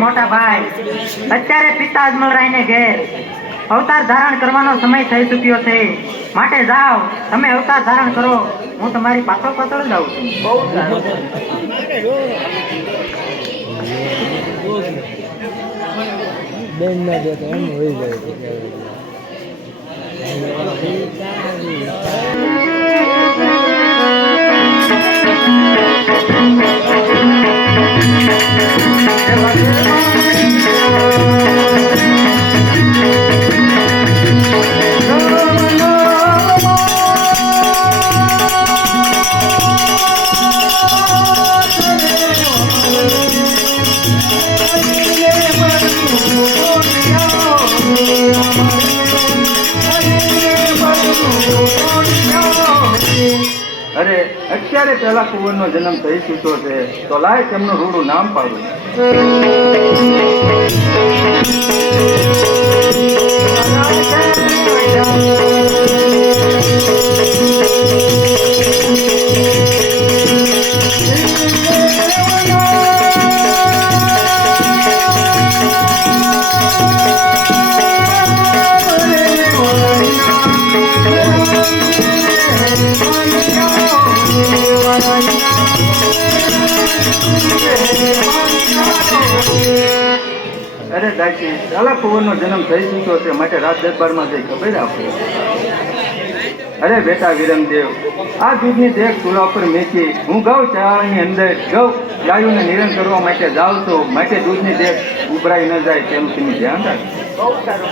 મોટા ભાઈ, અત્યારે પિતા અજમલરાયને ઘેર અવતાર ધારણ કરવાનો સમય થઈ ચૂક્યો છે, માટે જાઓ તમે અવતાર ધારણ કરો, હું તમારી પાછળ જાઉં છું. બહુ સારું. બેન ના દેતો એમ હોઈ જાય. અરે અત્યારે પેલા કુંવરનો જન્મ થઈ ચૂક્યો છે, તો લાય તેમનું રૂડું નામ પાડું. અરે દાસી, પેલા કુંવરનો જન્મ થઈ ચૂક્યો છે, માટે રાજ દરબારમાં જઈ ખબર આપો. અરે બેટા વિરમદેવ, આ દૂધની દેખ ચૂલા પર મેકી હું ગૌ ચાળની અંદર ગૌ ગાયોને નિરણ કરવા માટે જાઉં છું, માટે દૂધની દેખ ઉભરાઈ ન જાય તેનું તમે ધ્યાન રાખો. બહુ સારું.